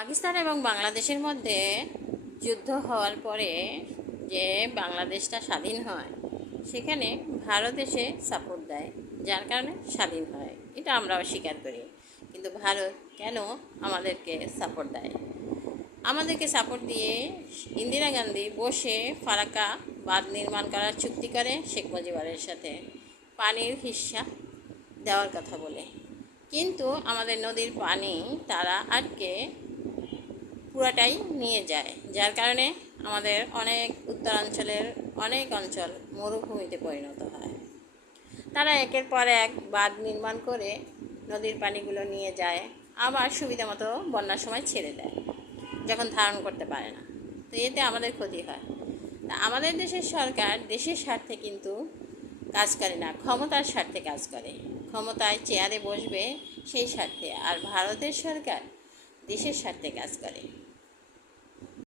পাকিস্তান এবং বাংলাদেশের মধ্যে যুদ্ধ হওয়ার পরে যে বাংলাদেশটা স্বাধীন হয়, সেখানে ভারত এসে সাপোর্ট দেয়, যার কারণে স্বাধীন হয়। এটা আমরাও স্বীকার করি। কিন্তু ভারত কেন আমাদেরকে সাপোর্ট দেয়? আমাদেরকে সাপোর্ট দিয়ে ইন্দিরা গান্ধী বসে ফারাক্কা বাঁধ নির্মাণ করার চুক্তি করে শেখ মুজিবুরের সাথে, পানির হিস্সা দেওয়ার কথা বলে। কিন্তু আমাদের নদীর পানি তারা আটকে পুরাটাই নিয়ে যায়, যার কারণে আমাদের অনেক উত্তরাঞ্চলের অনেক অঞ্চল মরুভূমিতে পরিণত হয়। তারা একের পর এক বাঁধ নির্মাণ করে নদীর পানিগুলো নিয়ে যায়, আবার সুবিধা মতো বন্যার সময় ছেড়ে দেয় যখন ধারণ করতে পারে না। তো এতে আমাদের ক্ষতি হয়। তা আমাদের দেশের সরকার দেশের স্বার্থে কিন্তু কাজ করে না, ক্ষমতার স্বার্থে কাজ করে। ক্ষমতায় চেয়ারে বসবে সেই স্বার্থে, আর ভারতের সরকার দেশের স্বার্থে কাজ করে।